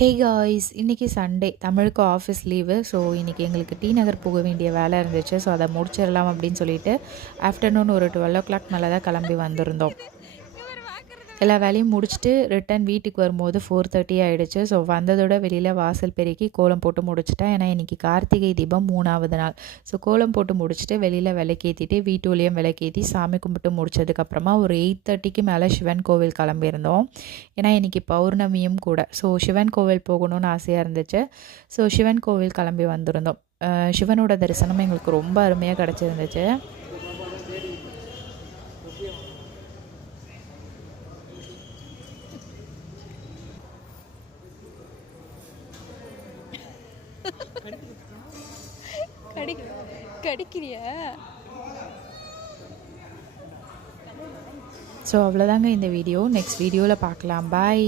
Hey guys, இன்றைக்கி Sunday, தமிழுக்கு office leave. So இன்றைக்கி எங்களுக்கு டி நகர் போக வேண்டிய வேலை இருந்துச்சு. ஸோ அதை முடிச்சிடலாம் அப்படின்னு சொல்லிட்டு ஆஃப்டர்நூன் ஒரு 12 மேலே தான் கிளம்பி வந்திருந்தோம். எல்லா வேலையும் முடிச்சுட்டு ரிட்டன் வீட்டுக்கு வரும்போது 4:30 ஆகிடுச்சு. ஸோ வந்ததோட வெளியில் வாசல் பெருக்கி கோலம் போட்டு முடிச்சிட்டேன். ஏன்னா இன்றைக்கி கார்த்திகை தீபம் 3வது நாள். ஸோ கோலம் போட்டு முடிச்சுட்டு வெளியில் விளக்கேற்றிட்டு வீட்டுலேயும் விளக்கேற்றி சாமி கும்பிட்டு முடிச்சதுக்கப்புறமா ஒரு 8:30க்கு மேலே சிவன் கோவில் கிளம்பியிருந்தோம். ஏன்னா இன்றைக்கி பௌர்ணமியும் கூட. ஸோ சிவன் கோவில் போகணும்னு ஆசையாக இருந்துச்சு. ஸோ சிவன் கோவில் கிளம்பி வந்திருந்தோம். சிவனோட தரிசனம் எங்களுக்கு ரொம்ப அருமையாக கிடச்சிருந்துச்சு. கடிக்கிறியா? ஸோ அவ்வளோதாங்க இந்த வீடியோ. நெக்ஸ்ட் வீடியோவில் பார்க்கலாம். பாய்.